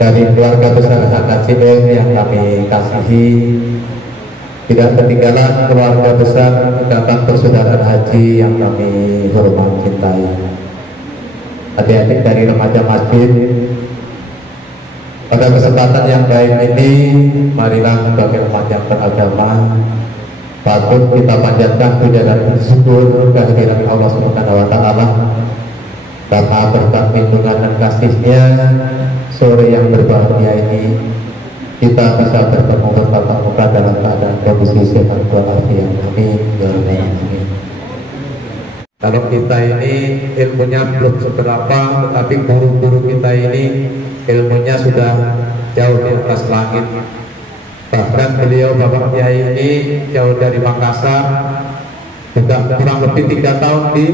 dari keluarga besar HKCM yang kami kasihi, tidak ketinggalan keluarga besar Ikatan Persaudaraan Haji yang kami hormati cintai, adik-adik dari remaja masjid. Pada kesempatan yang baik ini, marilah sebagai umat yang beragama patut kita panjatkan puja dan bersyukur kehadiran Allah Subhanahu wa Ta'ala, karena berkat lindungan dan kasih-Nya sore yang berbahagia ini kita bisa bertemu bertatap muka dalam keadaan kondisi sehat walafiat. Amin ya rabbal alamin. Kalau kita ini ilmunya belum seberapa, tetapi guru-guru kita ini ilmunya sudah jauh di atas langit. Bahkan beliau Bapak Kiai ini jauh dari Makassar, sudah kurang lebih 3 tahun di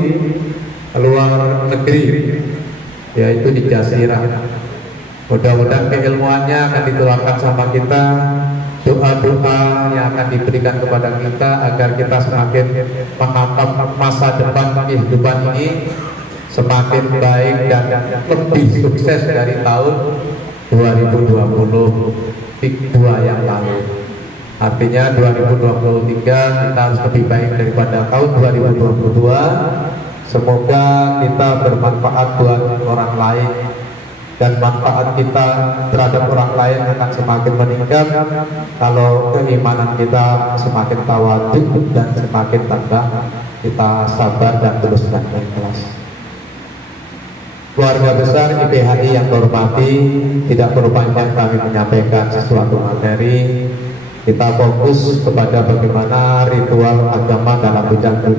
luar negeri, yaitu di Jazirah. Mudah-mudahan keilmuannya akan ditularkan sama kita, doa-doa yang akan diberikan kepada kita agar kita semakin menatap masa depan kehidupan ini semakin baik dan lebih sukses dari tahun 2022 yang lalu. Artinya 2023 kita harus lebih baik daripada tahun 2022. Semoga kita bermanfaat buat orang lain dan manfaat kita terhadap orang lain akan semakin meningkat kalau keimanan kita semakin tawadhu dan semakin tambah kita sabar dan terus dan ikhlas. Keluarga besar IPHI yang hormati, tidak perlu panjang kami menyampaikan sesuatu materi. Kita fokus kepada bagaimana ritual agama dalam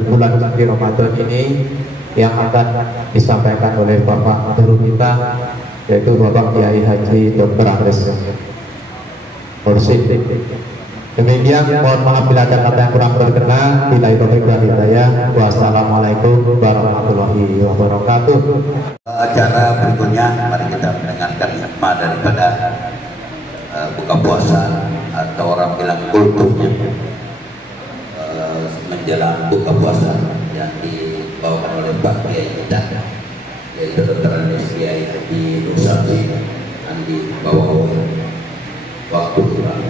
bulan suci Ramadan ini yang akan disampaikan oleh Bapak Guru kita, yaitu Bapak Kiai Haji Dr. Andres Mursid. Demikian, mohon maaf bila ada kata yang kurang berkenan. Bila itu hidayah. Wassalamualaikum warahmatullahi wabarakatuh. Acara berikutnya, mari kita mendengarkan hikmah daripada buka puasa atau orang bilang kulturnya menjelang buka puasa yang dibawakan oleh Pak Kiai kita, yaitu Dr. Andres Kiai Haji Nursabi yang dibawa waktu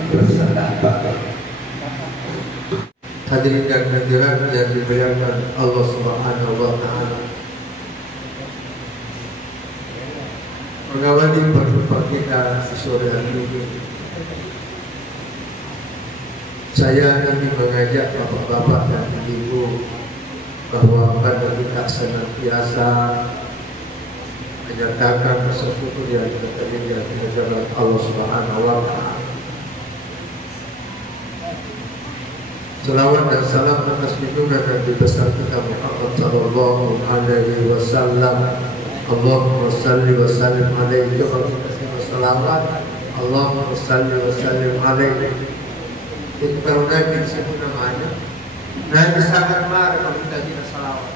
bersama Pak. Hadirin dan hadirat yang dimuliakan Allah Subhanahu wa Ta'ala, mengawali perjumpaan kita sore hari ini, saya ingin mengajak bapak-bapak dan ibu bahwa karena kita senantiasa menyatakan sesuatu yang terjadi di jalan Allah Subhanahu wa Ta'ala. Salawat dan salam atas junjungan Nabi besar kita Muhammad sallallahu alaihi wasallam. Allahumma salli wa sallim alaihi wa salawat. Allahumma salli wa sallim alaihi. Itu kalau Nabi disebut namanya, Nabi sangat marah kalau kita tidak salawat.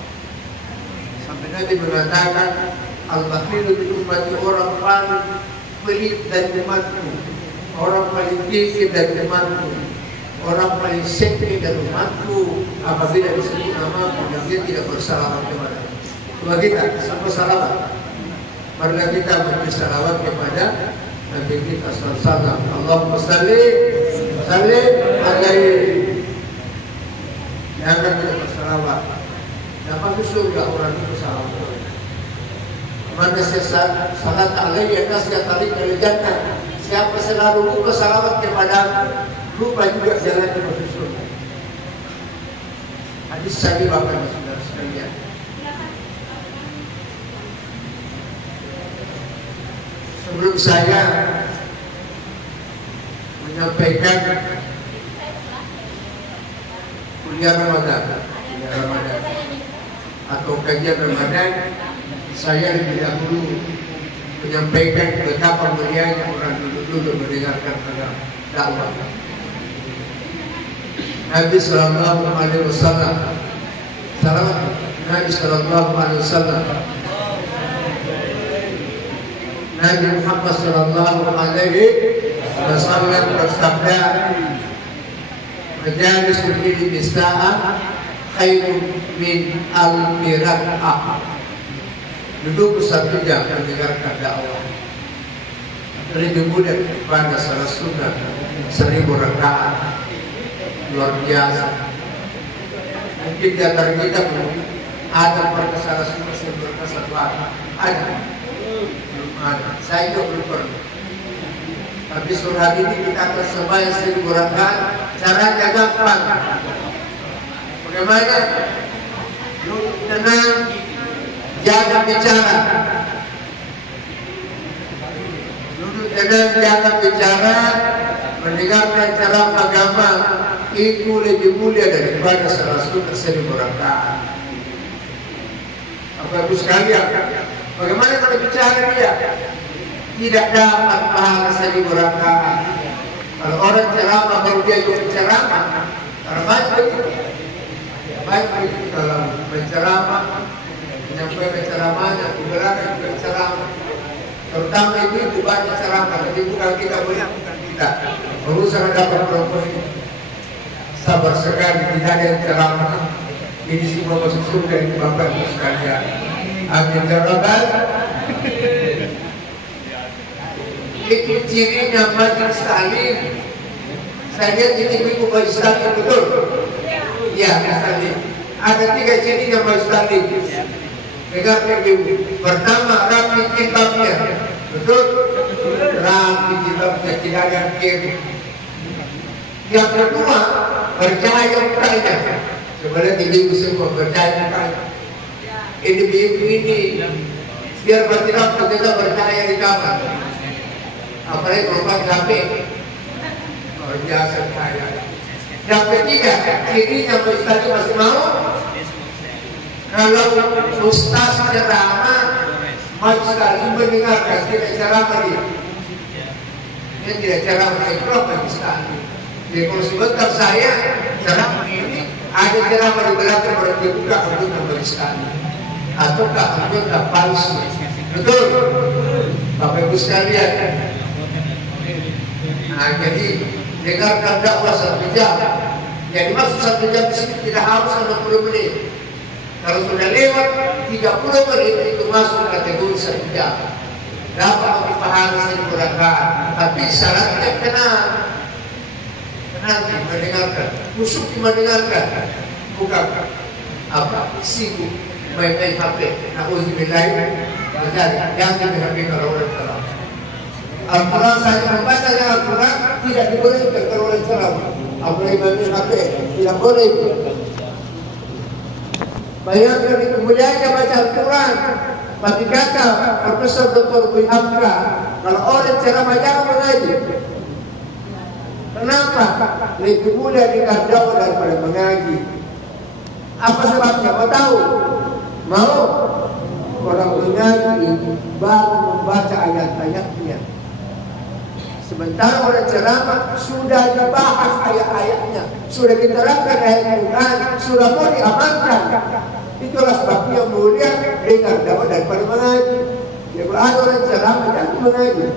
Sampai Nabi mengatakan, al-bakhilu bi ummati, orang paling pelit dari umatku, orang paling kikir dari umatku, orang paling sekti dari umatku apabila disebut namaku dan dia tidak bersalawat kepada. Coba kita sama salawat. Marilah kita memberi salawat kepada Nabi kita sallallahu. Allahumma salli alaihi. Jangan kita bersalawat. Dan masuk surga orang itu salawat. Maka salat alaihi atasnya tarik dari jannah. Siapa selalu buka salawat kepada lupa juga jalan ke masuk surga. Hadis sahih Bapak dan saudara sekalian. Sebelum saya menyampaikan kuliah Ramadan atau kajian Ramadan, saya lebih dahulu menyampaikan betapa mulianya orang dulu mendengarkan dakwah. Nabi sallallahu alaihi wasallam, Nabi sallallahu alaihi wasallam, Nabi Muhammad sallallahu alaihi wasallam bersabda, "Majalisul ilmi sa'ah khairun min alfi rak'ah." Duduk 1 jam mendengarkan dakwah lebih mudah daripada salat sunnah 1000 rakaat. Luar biasa. Mungkin di antara kita ada pernah salat sunnah 1000 rakaat. Ada? Belum ada. Saya juga belum pernah. Tapi surat ini kita akan sembahyang 1000 rakaat. Caranya gampang. Bagaimana? Duduk tenang, jangan bicara. Duduk tenang, jangan bicara. Mendengarkan ceramah agama itu lebih mulia daripada salat sunnah 1000 rakaat. Bapak Ibu sekalian, bagaimana kalau bicara dia? Tidak dapat pahala 1000 rakaat. Kalau orang ceramah baru dia ikut ceramah, karena baik begitu dalam menceramah, menyampaikan ceramahnya, di belakang juga ceramah. Terutama itu banyak ceramah, jadi bukan kita boleh, bukan kita. Berusaha dapat perempuan ini. Sabar sekali, tidak ada yang ceramah. Ini semua masuk surga ini Bapak Ibu sekalian. Amin ya rabbal. Itu cirinya majelis taklim. Saya lihat ini minggu majelis taklim betul. Ya, misalnya ada 3 cirinya majelis taklim. Dengarkan dulu. Pertama, rapi kitabnya. Betul? Rapi kitabnya, tidak ada kiri. Yang kedua, percaya mukanya. Sebenarnya ibu semua percaya mukanya. Ini ibu ini biar bertindak kita percaya di kamar. Apalagi kalau pakai HP, luar biasa kaya. Yang ketiga, cirinya ustaz masih mau. Kalau ustaz ceramah, mau sekali mendengarkan tidak ceramah dia. Dia tidak ceramah itu apa sekali. Jadi kalau sebentar saya ceramah ini ada ceramah di belakang berarti buka untuk memberi sekali. Ataukah anggota palsu? Betul, Bapak Ibu sekalian. Nah, jadi dengarkan dakwah 1 jam. Jadi maksud 1 jam di sini tidak harus 60 menit. Kalau sudah lewat 30 menit itu masuk kategori 1 jam. Dapat dipahami 1000 rakaat. Tapi syaratnya tenang. Tenang mendengarkan. Khusyuk mendengarkan. Bukan apa sibuk main-main HP. Nauzubillah. Jangan HP kalau orang salah. Al-Quran saya membaca Al-Quran tidak dibolehkan kalau orang ceramah. Apalagi main HP tidak boleh. Bayangkan di kemudiannya baca Al-Quran. Mati kata Profesor Dr. Bin Abra, kalau orang ceramah jangan mengaji. Kenapa? Lebih mudah dikandau daripada mengaji. Apa sebabnya? Mau tahu? Mau? Orang mengaji baru membaca ayat-ayatnya. Sementara orang ceramah sudah dibahas ayat-ayatnya, sudah diterangkan ayat Quran, sudah mau diamalkan. Itulah sebabnya mulia dengar dakwah daripada mengaji. Jadi kalau ada orang ceramah jangan mengaji.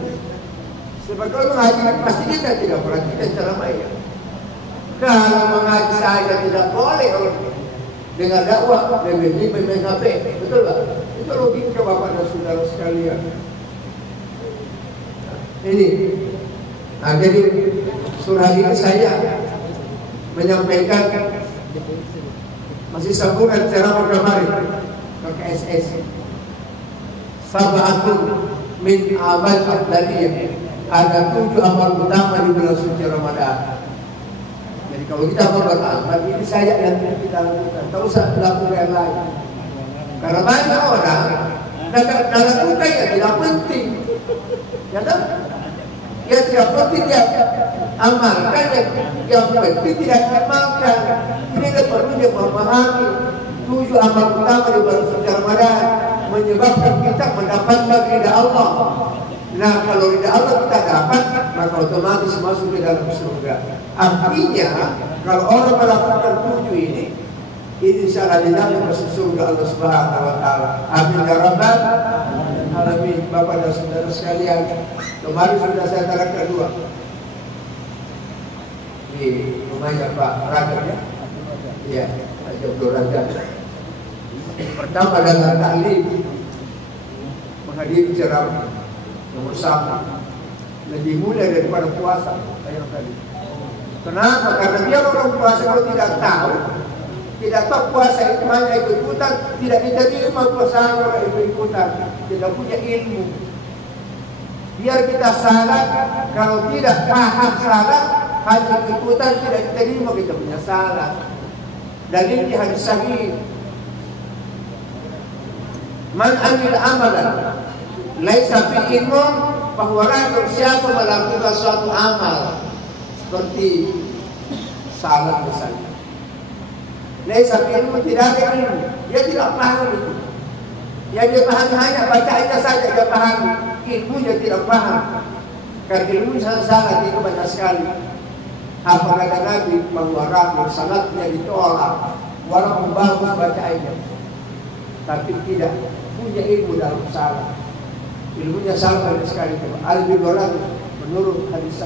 Sebab kalau mengaji pasti kita tidak perhatikan ceramahnya. Kalau mengaji saja tidak boleh kalau dengar dakwah lebih main HP, betul tak? Itu logika Bapak dan Saudara sekalian. Ini. Nah, jadi surah ini saya menyampaikan masih sambungan ceramah kemarin ke KSS. Sab'atun min amal afdaliyah. Ada 7 amal utama di bulan suci Ramadan. Jadi kalau kita mau beramal, ini saja yang kita lakukan. Tak usah lakukan yang lain. Karena banyak orang dalam bukan yang tidak penting. Ya tak? Ya tidak penting dia amalkan, yang penting tidak diamalkan. Ini adalah perlunya memahami 7 amal utama di bulan suci Ramadan menyebabkan kita mendapatkan ridha Allah. Nah, kalau ridha Allah kita dapat, maka otomatis masuk ke dalam surga. Artinya, kalau orang melakukan 7 ini insyaallah dia masuk surga Allah Subhanahu wa taala. Amin ya rabbal alamin. Bapak dan saudara sekalian, kemarin sudah saya terangkan 2. Di rumahnya Pak Rajab ya. Iya, Pak Abdul Rajab. Pertama dalam taklim menghadiri ceramah nomor 1. lebih mulia daripada puasa yang tadi. Kenapa? Karena dia orang puasa kalau tidak tahu puasa itu hanya ikut-ikutan, tidak diterima puasa orang ikut-ikutan, tidak punya ilmu. Biar kita salat, kalau tidak paham salat, hanya ikut-ikutan tidak diterima kita punya salat. Dan ini hadis sahih. Man amil amalan laisa fi ilmun bahwa siapa melakukan suatu amal seperti salat misalnya, laisa fi ilmun, tidak ada ilmu, dia tidak paham itu. Yang dia paham hanya bacanya saja, dia paham, ilmunya tidak paham. Karena ilmu salat itu banyak sekali. Apa kata Nabi bahwa rakyat salatnya ditolak walaupun bagus bacaannya, tapi tidak punya ilmu dalam salat. Ilmunya salah banyak sekali. Lebih 200 menurut hadis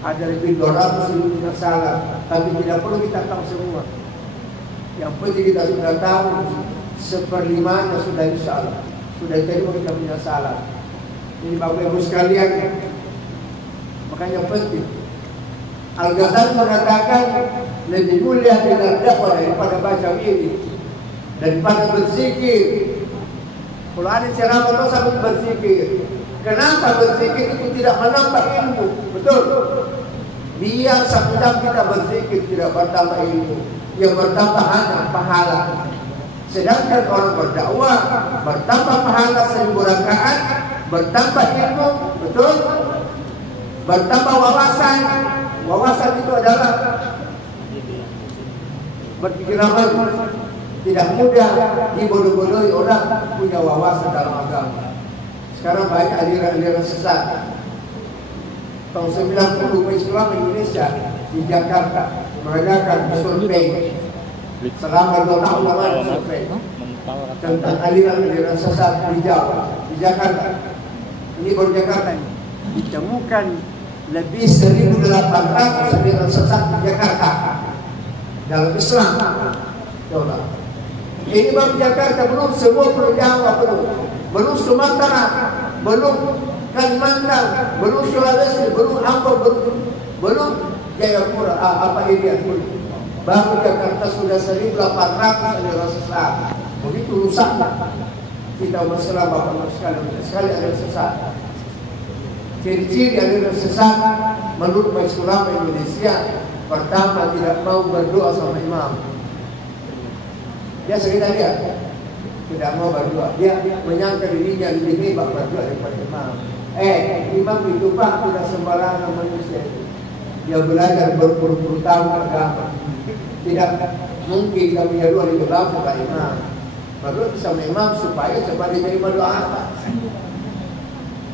ada lebih 200 ilmunya salah, tapi tidak perlu kita tahu semua. Yang penting kita sudah tahu 1/5 sudah insyaallah sudah terima kita punya salah. Ini Bapak Ibu sekalian, makanya penting. Al-Ghazali mengatakan lebih mulia dengar dakwah daripada baca wirid, daripada berzikir. Kalau ada ceramah itu sambil berzikir. Kenapa berzikir itu tidak menambah ilmu? Betul. Biar 1 jam kita berzikir tidak bertambah ilmu, yang bertambah hanya pahala. Sedangkan orang berdakwah bertambah pahala 1000 rakaat, bertambah ilmu, betul? Bertambah wawasan. Wawasan itu adalah berpikiran baru. Tidak mudah dibodoh-bodohi orang punya wawasan dalam agama. Sekarang banyak aliran-aliran sesat. Tahun 90 Islam Indonesia di Jakarta mengadakan survei selama 2 tahun lamanya survei tentang aliran-aliran sesat di Jawa, di Jakarta. Ini baru Jakarta ini. Ditemukan lebih 1.800 aliran sesat di Jakarta dalam Islam. Coba. Ini baru Jakarta, belum semua Pulau Jawa, belum Sumatera, belum Kalimantan, belum Sulawesi, belum Ambon, belum Jayapura, Irian pun. Baru Jakarta sudah 1.800 aliran sesat. Begitu rusak kita masalah Bapak sekali aliran sesat. Ciri-ciri aliran sesat menurut Majelis Ulama Indonesia, pertama tidak mau berdoa sama imam. Dia cerita dia tidak mau berdoa. Dia menyangka dirinya lebih hebat berdoa daripada imam. Imam itu Pak tidak sembarangan manusia. Dia belajar berpuluh-puluh tahun agama. Tidak mungkin kita punya doa lebih bagus daripada imam. Berdoa sama imam supaya cepat diterima doa apa.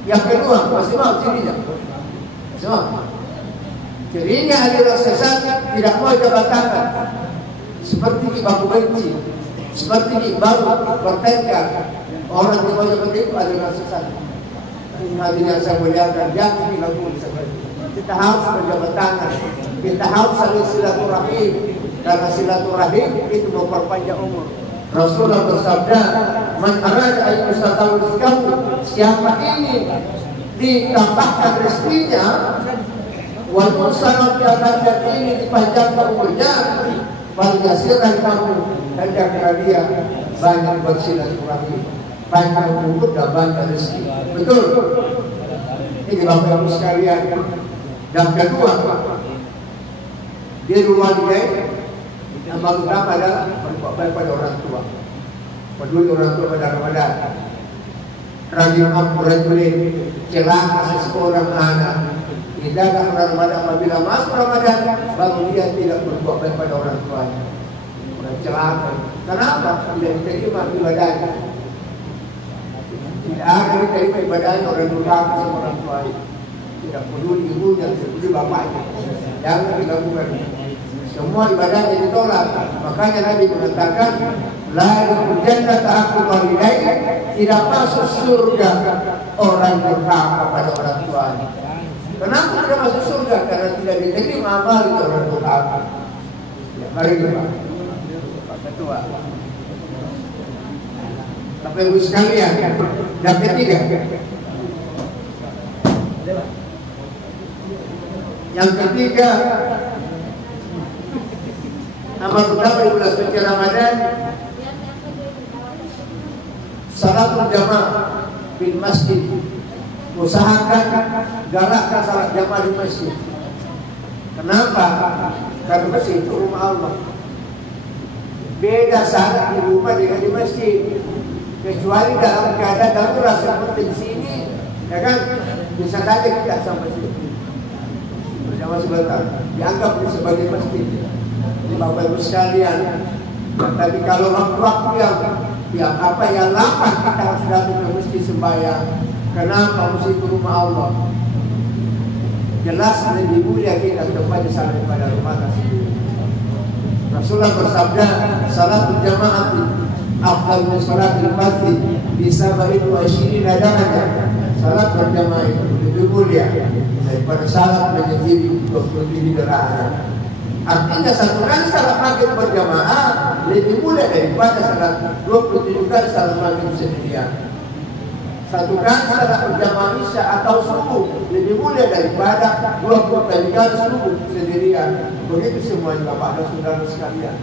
Yang kedua, masih mau cirinya. Semua. Cirinya adalah sesat tidak mau jabat tangan. Seperti baku benci. Seperti ini baru bertengkar. Orang yang mau jabat itu adalah sesat. Hadirin yang saya muliakan, jangan dilakukan seperti itu. Kita harus berjabat tangan. Kita harus saling silaturahim. Karena silaturahim itu memperpanjang umur. Rasulullah bersabda, "Man arada an yusataw rizqahu," siapa ingin ditambahkan rezekinya, wa yusara dan ini dipanjangkan umurnya, falyasirhan kamu, hendaklah dia banyak bersilaturahim, banyak umur dan banyak rezeki. Betul. Ini Bapak Ibu sekalian. Dan kedua, birrul walidain. Yang paling utama adalah berbuat baik pada orang tua. Peduli orang tua pada Ramadan. Rajin rajulin celaka seseorang anak. Tidak Ramadan apabila masuk Ramadan, baru dia tidak berbuat baik pada orang tuanya. Orang celaka. Kenapa? Tidak diterima ibadahnya. Tidak ada diterima ibadahnya orang durhaka sama orang tuanya. Tidak peduli ibunya, tidak peduli bapaknya. Jangan dilakukan. Semua ibadahnya ditolak. Makanya Nabi mengatakan, la yadkhulul jannata aqul walidain, tidak masuk surga orang durhaka pada orang tuanya. Kenapa tidak masuk surga? Karena tidak diterima amal itu orang durhaka. Ya, mari kita Pak Ketua. Bapak Ibu sekalian, dan ketiga, Yang ketiga, amal utama di bulan suci Ramadan, salat berjamaah di masjid. Usahakan galakkan salat jamaah di masjid. Kenapa? Karena masjid itu rumah Allah. Beda salat di rumah dengan di masjid. Kecuali dalam keadaan darurat seperti di sini, ya kan? Bisa saja kita sampai sini. Berjamaah sebentar, dianggap sebagai masjid. Bapak Ibu sekalian, tapi kalau waktu yang apa yang lama kita harus datang ke masjid sembahyang. Kenapa masjid itu rumah Allah? Jelas lebih mulia kita kepada salat pada rumah sendiri. Rasulullah bersabda, salat berjamaah afdal min salatil masjid bisa beribu asyiri darajat. Salat berjamaah itu lebih mulia daripada salat menyendiri 27 derajat. Artinya satu kali salat maghrib berjamaah lebih mulia daripada salat 27 kali salat maghrib sendirian. Satu kali salat berjamaah isya atau subuh lebih mulia daripada 20 kali subuh sendirian. Begitu semuanya Bapak dan saudara sekalian.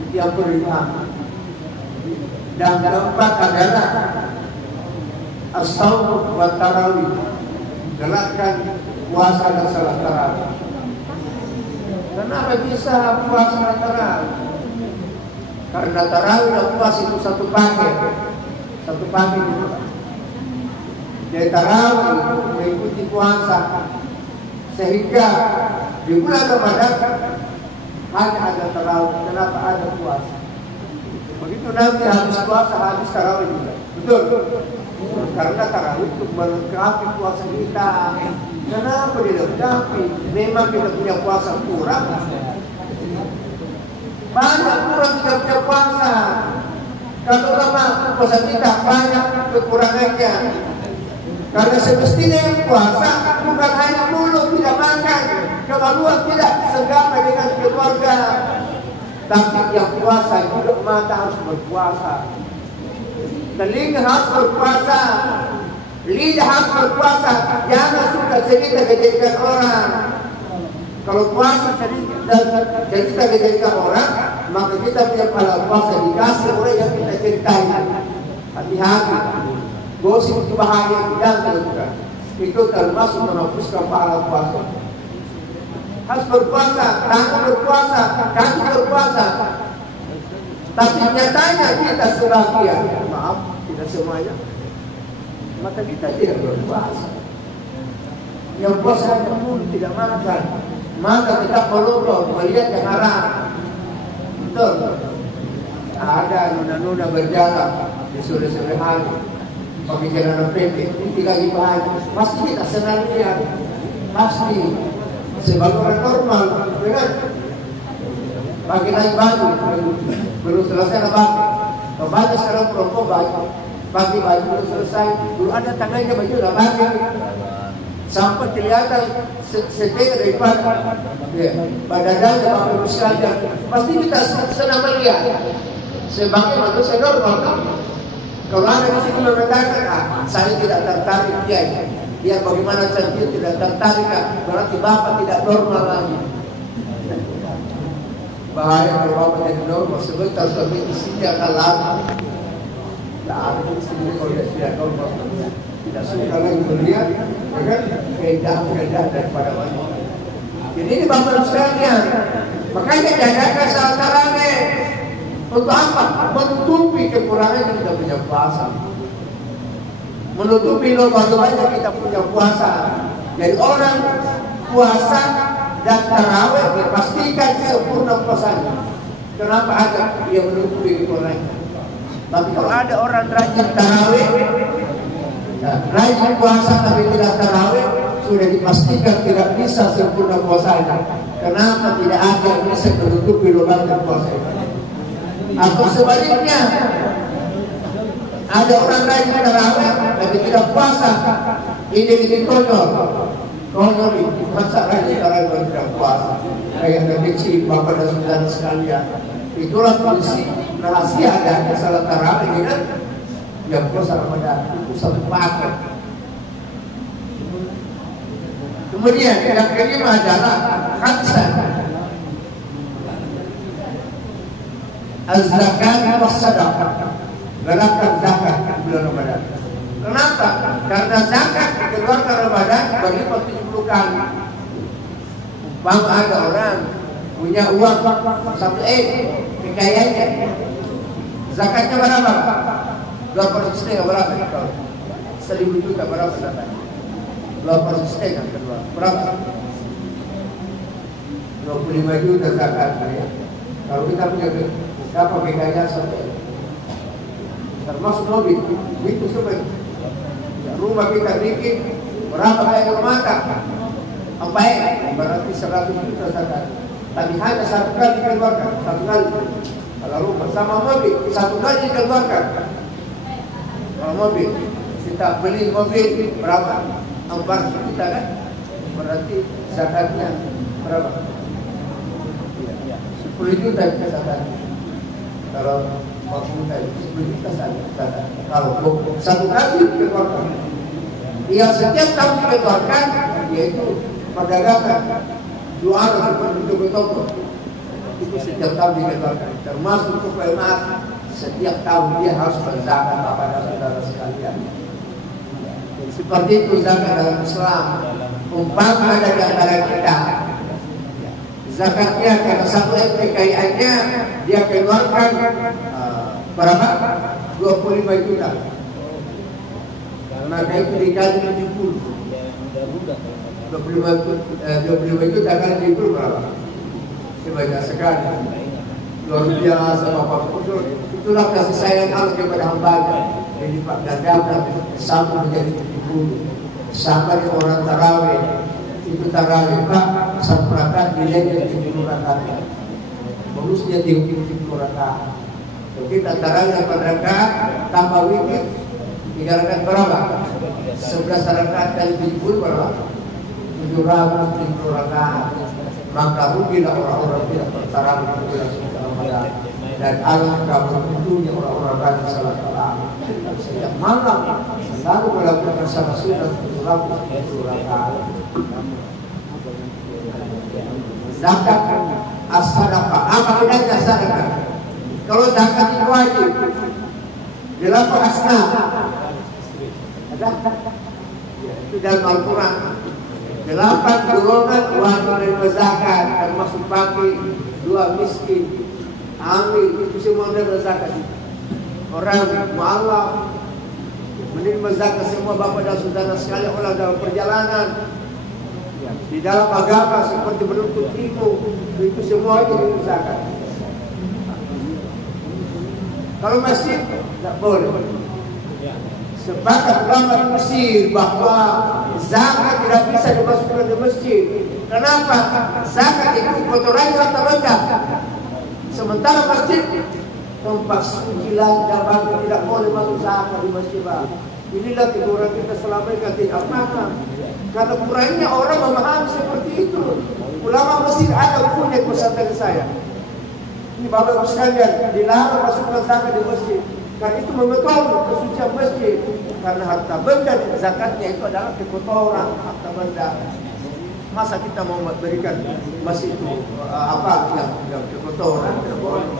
Itu yang pertama. Dan keempat adalah as-shaum wa tarawih. Gerakan puasa dan salat tarawih. Kenapa bisa puasa dan tarawih? Karena tarawih dan puasa itu satu paket. Satu pagi itu. Jadi tarawih itu mengikuti puasa. Sehingga di bulan Ramadan hanya ada tarawih. Kenapa ada puasa? Begitu nanti habis puasa habis tarawih juga. Betul? Karena tarawih itu melengkapi puasa kita. Kenapa dilengkapi? Memang kita punya puasa kurang. Banyak kurang kita punya puasa. Kalau lama puasa kita banyak kekurangannya. Karena semestinya yang puasa bukan hanya mulut tidak makan, kemaluan tidak senggama dengan keluarga, tapi yang puasa juga mata harus berpuasa, telinga harus berpuasa, lidah harus berpuasa. Jangan suka cerita kejadian orang. Kalau puasa cerita kejadian orang, maka kita punya pahala puasa dikasih orang yang kita ceritain. Hati-hati, gosip itu bahaya, jangan lakukan. Itu termasuk menghapuskan pahala puasa. Harus berpuasa, tangan berpuasa, kaki berpuasa. Tapi nyatanya kita sebagian, maaf, tidak semuanya, maka kita tidak berpuasa. Yang puasa hanya mulut tidak makan, maka tetap melontot melihat yang haram. Betul. Ada nuna-nuna berjalan di sore-sore hari pakai celana pendek, ini lagi bahagia. Pasti kita senang lihat, pasti sebagai orang normal, kan? Pakai lagi baju, belum selesai pakai. Kebanyakan sekarang perempuan pakai baju belum selesai, belum ada tangannya baju udah pakai. Sampai kelihatan setengah daripada badannya pakai muskanya. Pasti kita senang melihat sebagai manusia normal kan? Kalau ada di situ mengatakan, saya tidak tertarik dia bagaimana dia tidak tertarik, berarti bapak tidak normal lagi. Bahaya kalau bapak jadi normal, sebentar suami istrinya akan lama. Tidak ada di sini kalau dia tidak normal. Tidak suka lagi melihat, kan? Keindahan daripada wanita. Jadi ini bapak sekalian, makanya jagakan salat tarawih. Untuk apa? Menutupi kekurangan kita punya puasa, menutupi lubang-lubangnya kita punya puasa. Jadi orang puasa dan tarawih dipastikan sempurna puasanya. Kenapa ada dia menutupi kekurangannya? Tapi kalau ada orang rajin tarawih, rajin puasa tapi tidak tarawih, sudah dipastikan tidak bisa sempurna puasanya. Kenapa? Tidak ada yang bisa menutupi lubang puasa. Atau sebaliknya, ada orang rajin tarawih tapi tidak puasa, ini konyol ini masa rajin tarawih tidak puasa. Kayak kecil bapak dan saudara sekalian, itulah kondisi rahasia ada salat tarawih dengan yang puasa Ramadan itu satu paket. Kemudian yang kelima adalah khamsan az-zakat was sadaqah. Gerakan zakat bulan Ramadan. Kenapa? Karena zakat dikeluarkan Ramadan berlipat 70 kali. Umpama ada orang punya uang 1 kekayaannya, zakatnya berapa? 2,5% berapa? 1.000 juta berapa zakat? 2,5% kedua berapa? 25 juta zakat ya. Kalau kita punya berapa kekayaan 1 termasuk mobil itu sebenarnya rumah kita bikin berapa kaya rumah tangga apa berarti 100 juta zakat, tapi hanya 1 kali dikeluarkan, 1 kali. Kalau rumah sama mobil 1 kali dikeluarkan. Kalau mobil kita beli mobil berapa? 4 juta kan, berarti zakatnya berapa? 10 juta zakat. Kalau 10 juta zakat. Kalau 1 kali dikeluarkan, yang setiap tahun dikeluarkan yaitu perdagangan, jual seperti toko-toko itu setiap tahun dikeluarkan. Termasuk toko emas, setiap tahun dia harus berzakat kepada saudara sekalian. Seperti itu zakat dalam Islam. Umpama ada di antara kita zakatnya karena 1 kekayaannya dia keluarkan berapa? 25 juta. Maka itu dikali 70. 25 juta kali 70 berapa? Banyak sekali. Luar biasa Bapak. Itulah kasih sayang Allah kepada hamba-Nya. Jadi Pak gandakan sampai menjadi 70. Sampai orang tarawih. Itu tarawih Pak, 1 rakaat nilainya 70 rakaat. Bonusnya 70 rakaat. Kita tarawih 8 rakaat tambah witir 3 rakaat berapa? 11 rakaat kali 70 berapa? 770 rakaat. Maka rugilah orang-orang tidak bertarawih di bulan suci Ramadan. Dan alangkah beruntuknya orang-orang rajin salat tarawih. Setiap malam selalu melakukan salat sunat 770 rakaat. Zakat as-sadaqah. Apa bedanya sedekah? Kalau zakat itu wajib, dilakukan asnaf. Ada? Itu dalam Al-Quran. 8 golongan wajib menerima zakat, termasuk fakir, 2 miskin, amil, itu semua menerima zakat. Orang mu'alaf menerima zakat semua bapak dan saudara sekalian orang dalam perjalanan. Di dalam agama seperti menuntut ilmu, itu semua itu menerima zakat. Kalau masjid tidak boleh. Sepakat ulama di Mesir bahwa zakat tidak bisa dimasukkan di masjid. Kenapa? Zakat itu kotoran harta benda. Sementara masjid tempat suci dan bagi tidak boleh masuk zakat di masjid. Inilah teguran kita selama ini tidak paham. Karena kurangnya orang memahami seperti itu. Ulama Mesir ada punya pesan dari saya. Ini bapak ibu sekalian, dilarang masukkan zakat di masjid. Karena itu membetul kesucian masjid. Karena harta benda zakatnya itu adalah kekotoran harta benda. Masa kita mau berikan masjid itu apa yang kekotoran? Tidak boleh.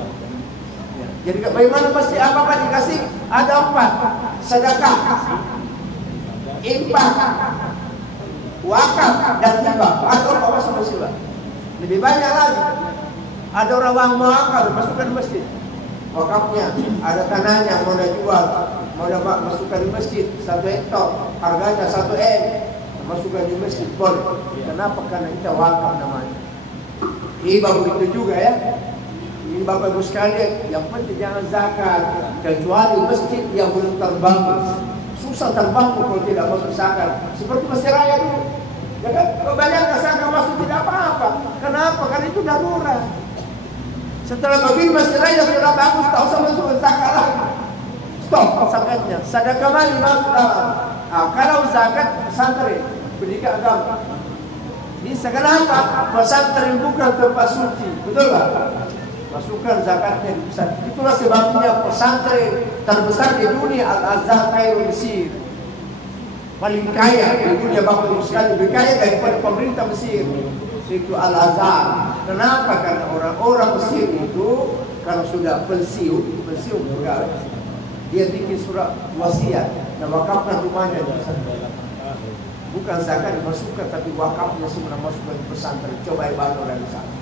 Ya. Jadi bagaimana masjid apa dikasih? Ada 4: sedekah, infak, wakaf, dan hibah. Ada apa masuk masjid? Lebih banyak lagi. Ada orang mau wakaf masukkan masjid. Wakafnya ada tanahnya mau dijual, mau masukkan di masjid 1 hektar, harganya 1 M, masukkan di masjid boleh. Kenapa? Karena kita wakaf namanya. Hibah begitu juga ya. Ini bapak ibu sekalian, yang penting jangan zakat kecuali masjid yang belum terbangun. Susah terbangun kalau tidak masuk zakat. Seperti masjid raya dulu. Ya kan? Kalau banyak zakat masuk tidak apa-apa. Kenapa? Karena itu darurat. Setelah begini masjid raya sudah bagus, tak usah masuk zakat lagi. Stop zakatnya. Sedekah mali masuk dalam. Kalau zakat pesantren, pendidikan agama. Ini kenapa? Pesantren bukan tempat suci, betul tak? Masukkan zakatnya di pesantren. Itulah sebabnya pesantren terbesar di dunia Al-Azhar Kairo Mesir. paling kaya di dunia Bapak Ibu sekalian, lebih kaya daripada pemerintah Mesir, itu Al-Azhar. Kenapa? Karena orang-orang Mesir itu kalau sudah pensiun pegawai, dia bikin surat wasiat dan wakafkan rumahnya di sana. Bukan zakat dimasukkan, tapi wakafnya semua masukkan ke pesantren. Coba ibadah orang di sana.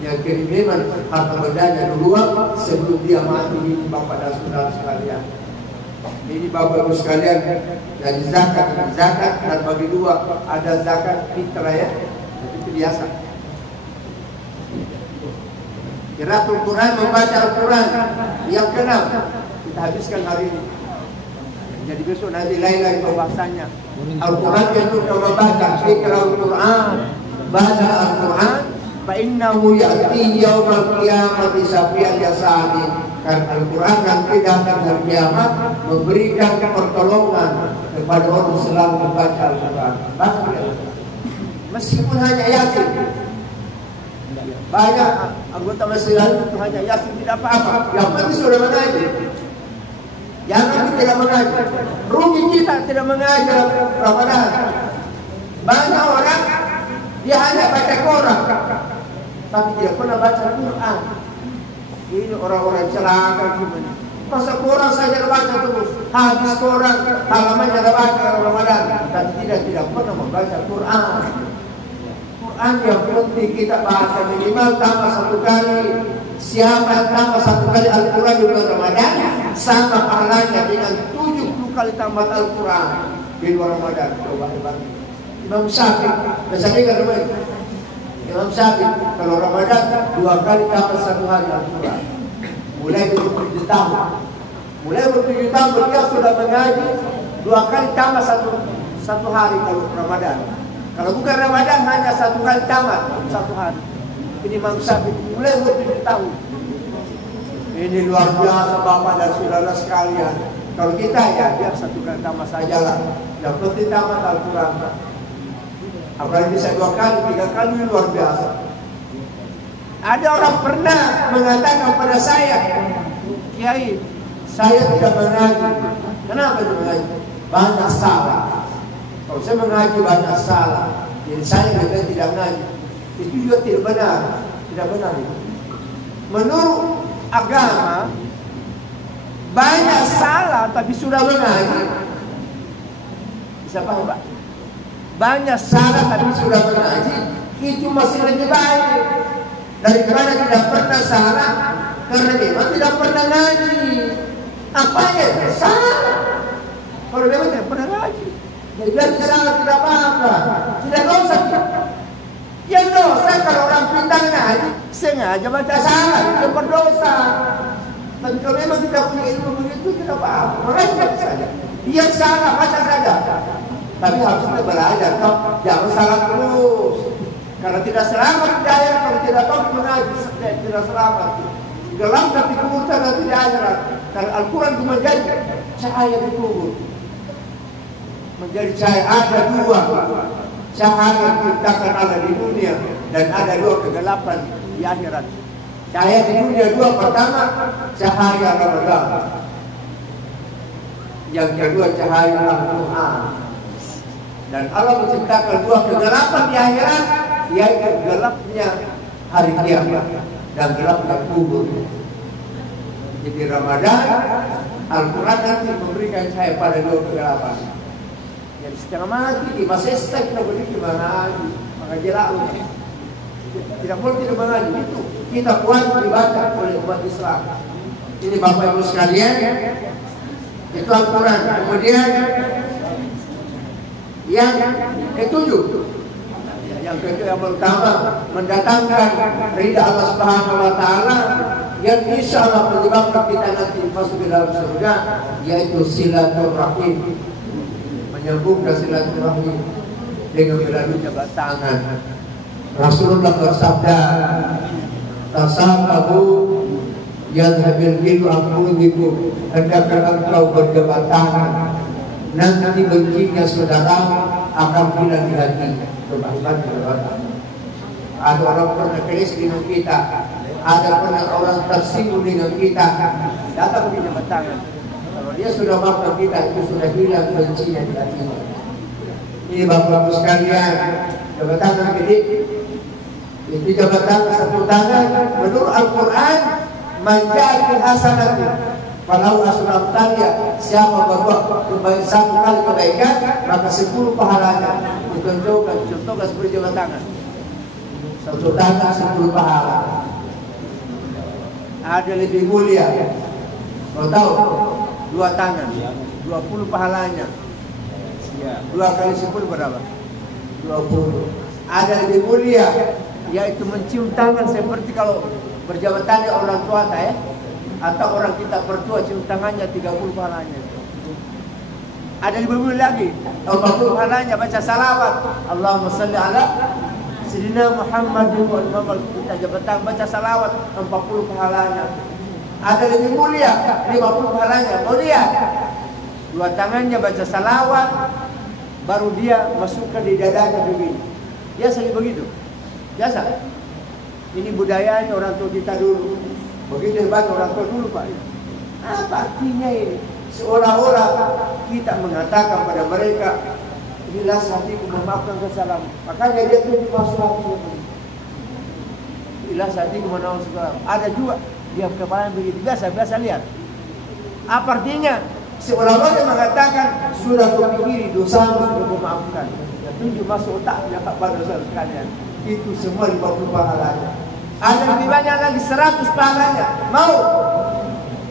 Yang kiriman harta bendanya duluan sebelum dia mati. Ini Bapak dan Saudara sekalian. Ini Bapak Ibu sekalian, dari zakat dan bagi dua, ada zakat fitrah ya, itu biasa. Qiraatul Quran, membaca Al-Quran. Yang keenam kita habiskan hari ini. Jadi besok nanti lain lagi pembahasannya. Al-Quran itu kita membaca Qiraatul Quran, baca Al-Quran. Fa'innahu ya'ti yawmal qiyamati syafi'an yasa'ani. Karena Al-Quran nanti datang hari kiamat memberikan pertolongan kepada orang selalu membaca Al-Quran. Baca meskipun hanya yasin. Banyak anggota masyarakat itu hanya yasin tidak apa-apa. Yang penting sudah mengaji. Jangan tidak mengaji. Rugi kita tidak mengaji Ramadan. Banyak orang dia hanya baca Quran, tapi tidak pernah baca Quran. Ini orang-orang celaka gimana? Masa Quran saja baca terus, habis Quran halamannya ada baca Ramadan, dan tidak pernah membaca Quran. Quran yang penting kita baca minimal tambah satu kali. Siapa yang tambah satu kali Al-Quran di bulan Ramadan, sama pahalanya dengan 70 kali tambah Al-Quran di luar Ramadan. Coba bagi Imam Syafi'i, biasanya kan Imam Syafi'i kalau Ramadan 2 kali tambah satu hari Al-Quran. Mulai ber-7 tahun. Mulai ber-7 tahun dia sudah mengaji 2 kali tambah satu hari kalau Ramadan. Kalau bukan Ramadan hanya 1 kali tamat 1 hari. Ini Imam Syafi'i mulai ber-7 tahun. Ini luar biasa Bapak dan Saudara sekalian. Kalau kita ya biar 1 kali tamat sajalah. Yang penting tamat Al-Quran. Apalagi bisa 2 kali, 3 kali luar biasa. Ada orang pernah mengatakan pada saya, Kiai, saya tidak mengaji. Kenapa tidak mengaji? Banyak salah. Kalau saya mengaji banyak salah, jadi saya tidak mengaji. Itu juga tidak benar. Tidak benar itu. Menurut agama, banyak salah tapi sudah mengaji. Bisa paham Pak? Banyak salah tapi sudah mengaji, itu masih lebih baik daripada tidak pernah salah karena memang tidak pernah ngaji. Apa ya? Salah. Kalau memang tidak pernah ngaji, jadi salah tidak apa-apa, tidak dosa. Yang dosa kalau orang pintar ngaji sengaja baca salah, itu berdosa. Tapi kalau memang tidak punya ilmu begitu tidak apa-apa, mengajar saja. Dia salah baca saja. Tapi harusnya belajar, kau jangan salah terus. Karena tidak selamat di akhirat, kalau tidak tahu mengaji tidak selamat. Gelap nanti kubur nanti di akhirat. Karena Al-Quran itu menjadi cahaya di kubur. Menjadi cahaya ada 2 cahaya yang diciptakan Allah di dunia dan ada 2 kegelapan di akhirat. Cahaya di dunia 2, pertama cahaya Ramadan. Yang kedua cahaya Al-Quran. Dan Allah menciptakan 2 kegelapan di akhirat, yaitu gelapnya hari kiamat dan gelapnya kubur. Jadi Ramadan, Al-Quran nanti memberikan cahaya pada 2 kegelapan. Yang setengah mati, masih estek kita boleh mengaji, mengaji lalu. Tidak boleh tidak mengaji, itu kita wajib dibaca oleh umat Islam. Ini Bapak Ibu sekalian, itu Al-Quran. Kemudian yang ketujuh, yang pertama mendatangkan ridha Allah Subhanahu wa taala yang insya Allah menyebabkan kita nanti masuk ke dalam surga, yaitu silaturahim, menyambungkan silaturahim dengan melalui jabat tangan. Rasulullah bersabda, tasabahu yadhabil gilu akulubikum, hendaklah engkau berjabat tangan, nanti bencinya saudara akan hilang di hati. Ada orang pernah keris dengan kita, ada pernah orang tersinggung dengan kita, datang di jabat tangan. Kalau dia sudah maafkan kita, itu sudah hilang bencinya di hatinya. Ini bapak-bapak sekalian, jabat tangan gede. Itu jabat tangan satu tangan. Menurut Al-Quran, manja'atil hasanati falahu asyru amsalha. Siapa berbuat kebaikan satu kali kebaikan, maka 10 pahalanya. Dicontohkan seperti jabat tangan. Satu tangan 10 pahala. Ada lebih mulia. Kau tahu? 2 tangan, 20 pahalanya. 2 kali 10 berapa? 20. Ada lebih mulia, yaitu mencium tangan seperti kalau berjabat tangan orang tua ya, atau orang kita bertua cium tangannya 30 pahalanya. Ada lebih mulia lagi, 40 pahalanya baca salawat. Allahumma salli ala Sayyidina Muhammad wa Muhammad. Kita jabat tangan baca salawat 40 pahalanya. Ada lebih mulia 50 pahalanya. Mulia 2 tangannya baca salawat, baru dia masukkan di dadanya begini. Biasa begitu. Biasa. Ini budayanya orang tua kita dulu. Begitu hebat orang tua dulu, Pak. Apa artinya ini? Seolah-olah kita mengatakan pada mereka, inilah hatiku memaafkan kesalahan. Makanya dia tunjuk masuk hatinya. Inilah hatiku memaafkan kesalahan. Ada juga dia kepala begitu. Biasa lihat. Apa artinya? Seolah-olah dia mengatakan, sudah kupikiri dosamu, sudah kumaafkan. Ya, tunjuk masuk otaknya pada dosa sekalian. Itu semua 50 pahalanya. Ada lebih banyak lagi 100 pahalanya.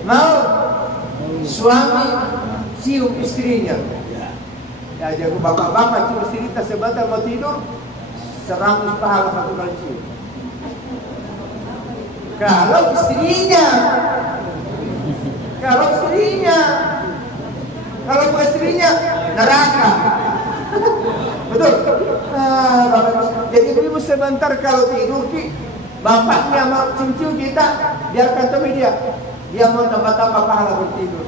Mau suami cium istrinya. Ya, jago bapak-bapak cium istri kita sebentar mau tidur, 100 pahala satu kali cium. Kalau istrinya neraka. Betul. Jadi ibu sebentar kalau tidur bapaknya mau cium kita, biarkan tepi dia mau tambah-tambah pahala bertidur.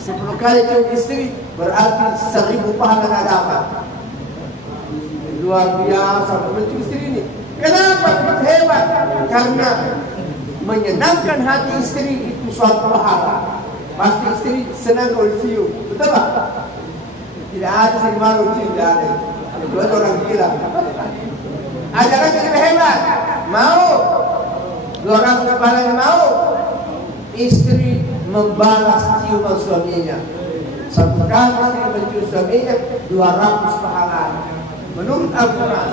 10 kali cium istri berarti 1000 pahala nak dapat. Luar biasa mencium istri ini. Kenapa hebat? Karena menyenangkan hati istri itu suatu pahala. Pasti istri senang kalau cium, betul tak? Tidak ada yang malu cium, tidak ada. Itu orang gila. Ada lagi lebih hebat. Mau 200 pahala mau istri membalas ciuman suaminya. Satu kali istri mencium suaminya 200 pahala. Menurut Al-Quran.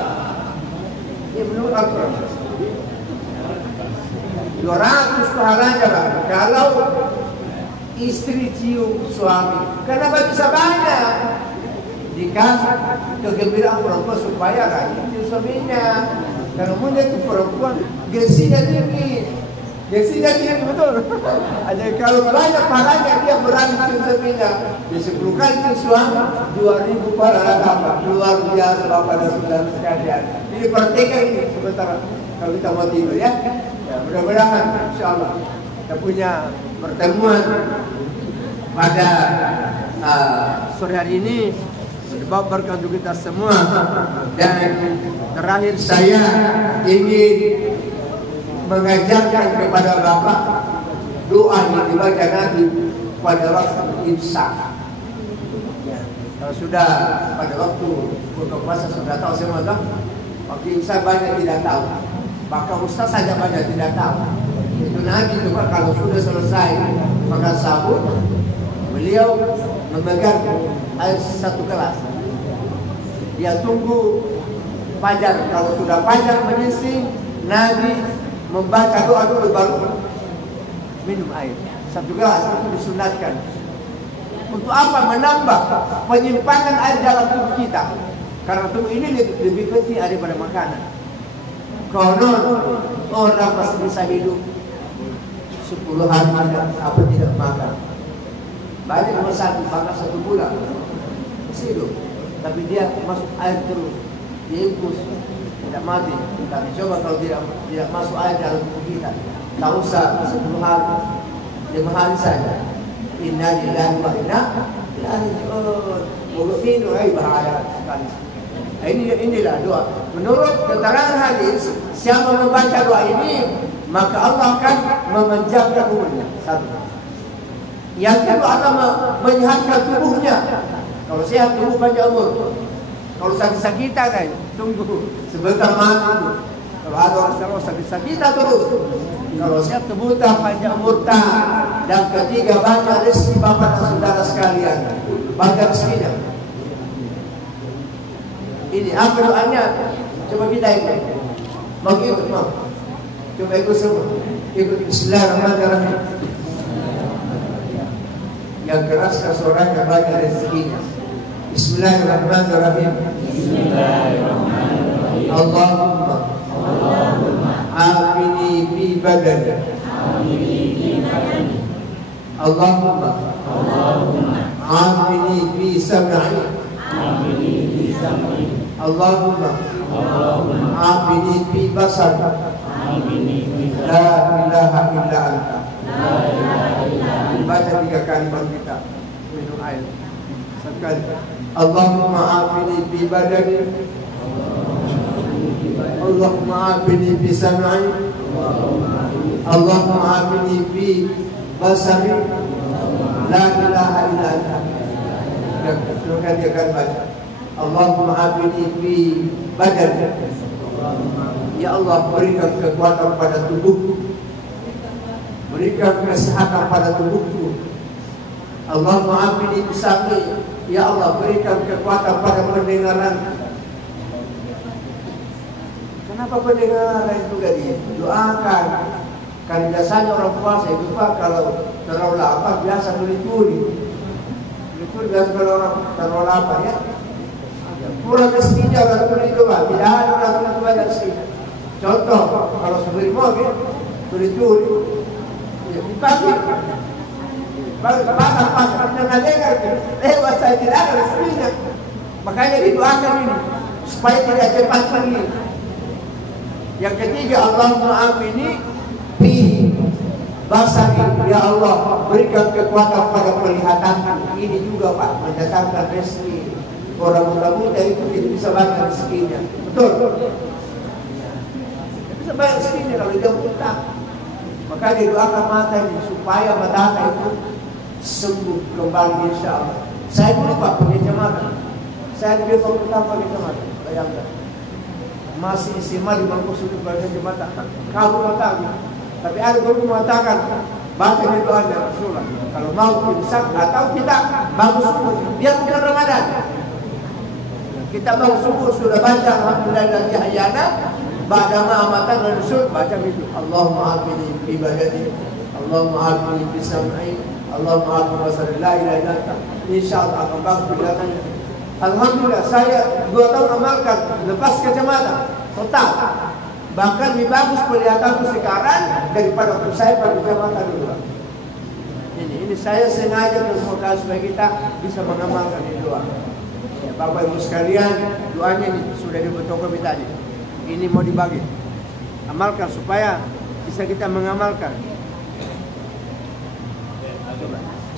Ini menurut Al-Quran. 200 pahalanya, Pak. Kalau istri cium suami. Kenapa bisa banyak? Dikasih kegembiraan perempuan supaya rajin cium suaminya. Karena punya itu perempuan gengsinya tinggi. Betul. Ada kalau banyak pahalanya dia berani cium suaminya. Di 10 kali cium suami 2000 pahala dapat. Luar biasa Bapak dan Saudara sekalian. Ini praktekkan ini sebentar kalau kita mau tidur ya. Ya, mudah-mudahan insyaallah kita punya pertemuan pada sore hari ini sebab berkat untuk kita semua. Dan terakhir saya ingin mengajarkan kepada Bapak doa yang dibaca Nabi pada waktu imsak. Ya, kalau sudah pada waktu buka puasa sudah tahu semua kan? Waktu imsak banyak tidak tahu. Bahkan Ustaz saja banyak tidak tahu. Itu Nabi itu Pak, kalau sudah selesai makan sahur, beliau memegang air 1 gelas. Dia tunggu fajar. Kalau sudah fajar menyingsing, Nabi membaca doa dulu baru minum air. 1 gelas itu disunatkan. Untuk apa? Menambah penyimpangan air dalam tubuh kita. Karena tubuh ini lebih penting daripada makanan. Konon orang pasti bisa hidup 10 hari tidak makan. Banyak nomor 1 makan 1 bulan masih hidup, tapi dia masuk air terus, diimpus, tidak mati. Tapi coba kalau tidak masuk air dalam tubuh kita, tak usah 10 hari, 5 hari saja. Inna lillahi wa inna ilaihi raji'un. Mulut minum bahaya sekali. Inilah doa. Menurut keterangan hadis, siapa membaca doa ini, maka Allah akan memanjangkan umurnya. 1. Yang kedua adalah menyehatkan tubuhnya. Kalau sehat tubuh panjang umur. Kalau sakit-sakitan kan, tunggu sebentar mati. Kalau ada orang sakit-sakitan terus. Kalau sehat tubuh panjang umur tak. Dan ketiga banyak rezeki bapak dan saudara sekalian. Banyak rezekinya. Ini apa doanya? Coba kita ikut. Mau ikut mau? Coba ikut semua. Ikut Bismillahirrahmanirrahim. Yang keras suaranya banyak rezekinya. Bismillahirrahmanirrahim. Bismillahirrahmanirrahim. Allahumma afini fi badani. Allahumma afini fi sam'i. Allahumma afini fi basari. La ilaha illa anta. Baca 3 kali baru kita minum air. Sekali. Allahumma afini fi badani. Allahumma afini fi sam'i. Allahumma afini fi basari. La ilaha illa anta. Silakan dia akan baca. Allahumma afini fi badani. Ya Allah, berikan kekuatan pada tubuhku, berikan kesehatan pada tubuhku. Allahumma afini fi sam'i. Ya Allah, berikan kekuatan pada pendengaran. Kenapa pendengaran itu gak didoakan? Kan biasanya orang puasa itu Pak, kalau terlalu lapar biasa tuli-tuli. Tuli-tuli biasa kalau orang terlalu lapar ya. Kurang rezekinya orang tuli doa. Tidak ada orang tuli banyak rezekinya. Contoh, kalau sebelum mobil tuli-tuli pagi pasar dengan dengar lewat saya tidak ada rezekinya. Makanya didoakan ini supaya tidak cepat pergi. Yang ketiga, Allahumma afini fi basari. Ya Allah, berikan kekuatan pada penglihatanku. Ini juga Pak mendatangkan rezeki. Orang muda-muda itu tidak bisa banyak rezekinya. Betul? Tidak bisa banyak rezekinya kalau dia buta. Maka didoakan mata ini supaya mata itu sembuh kembali insya Allah. Saya dulu Pak pakai kacamata. Saya dulu pertama pakai kacamata. Bayangkan. Masih SMA di bangku sudut bagian jembatan. Kamu mata. Tapi ada guru mengatakan baca doa Rasulullah. Kalau mau imsak atau kita bangun subuh, biar bukan Ramadan. Kita bangun subuh sudah baca alhamdulillah ahyana, ba'da ma amatan dan rasul baca itu. Allahumma afini fi badani, Allahumma afini fi sam'i, Allahumma afini basari, la ilaha illa anta. Insyaallah akan bagus kelihatannya. Alhamdulillah saya 2 tahun amalkan lepas kacamata total. Bahkan lebih bagus kelihatanku sekarang daripada waktu saya pakai kacamata dulu. Ini saya sengaja mengucapkan supaya kita bisa mengamalkan ini doa. Ya, Bapak Ibu sekalian, doanya ini sudah dibentuk kita tadi. Ini mau dibagi. Amalkan supaya bisa kita mengamalkan.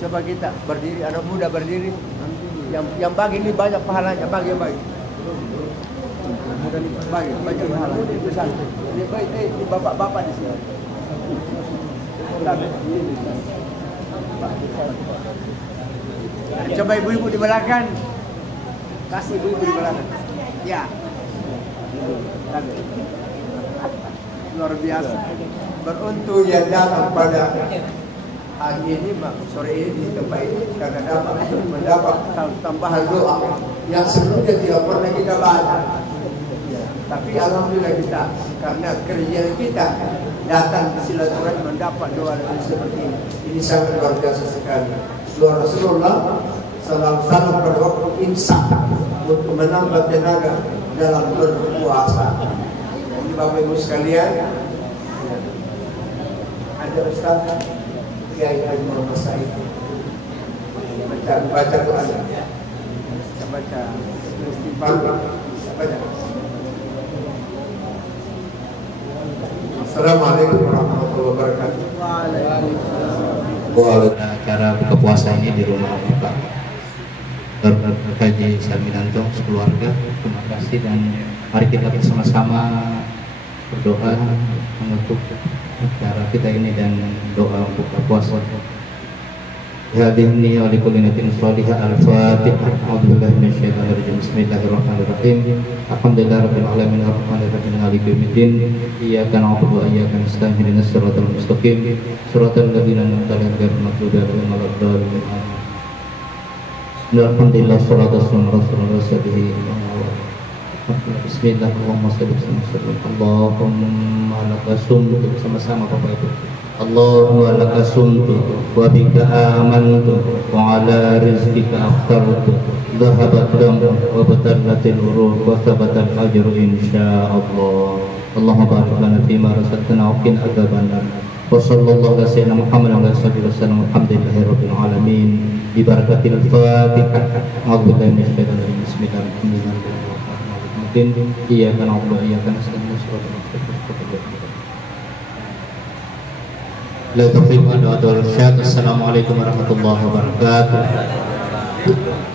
Coba kita berdiri, anak muda berdiri. Yang bagi ini banyak pahalanya, bagi. Mudah bagi banyak pahala. Besar. Ini baik, ini bapak-bapak di sini. Coba ibu-ibu di belakang. Kasih ibu-ibu di belakang. Ya. Luar biasa. Beruntung yang datang pada hari ini, sore ini di tempat ini karena dapat mendapat tambahan doa yang sebelumnya tidak pernah kita baca. Tapi alhamdulillah kita karena kerja kita datang di silaturahmi mendapat doa seperti ini. Ini sangat luar biasa sekali. Doa Rasulullah salam pada waktu imsak untuk menambah tenaga dalam berpuasa. Ini Bapak Ibu sekalian, ada Ustaz Kiai Haji Muhammad Said baca doa, baca istighfar, baca. Assalamualaikum warahmatullahi wabarakatuh. Waalaikumsalam. Cara buka puasa ini di rumah Bapak Dr. Haji Sarminanto sekeluarga. Terima kasih dan mari kita bersama-sama berdoa untuk acara kita ini dan doa buka puasa. هذه النية ولكل نية صالحة. الفاتحة. أعوذ بالله من الشيطان الرجيم. بسم الله الرحمن الرحيم. الحمد لله رب العالمين الرحمن الرحيم مالك يوم الدين. إياك نعبد وإياك نستعين اهدنا الصراط المستقيم صراط الذين أنعمت عليهم غير المغضوب عليهم ولا الضالين. Alhamdulillah salatu wassalamu ala rasulillah. Bismillah, Allahumma shalli wa sallim. Allahumma laka sumtu, sama-sama Bapak Ibu. Allahumma laka sumtu wa bika amantu wa ala rizqika aftartu. Dhahabat damu wa batalatil uruq wa thabatal ajru insyaallah. Allahumma barik lana fima razaqtana wa qina adzabannar. Wa sallallahu ala sayyidina Muhammad wa ala alihi wasallam. Alhamdulillahi rabbil alamin. Bi barakatil Fatihah. A'udzu billahi minasyaitonir rajim. Bismillahirrahmanirrahim. Iyyaka na'budu wa iyyaka nasta'in. La taufiq wa la Assalamualaikum warahmatullahi wabarakatuh.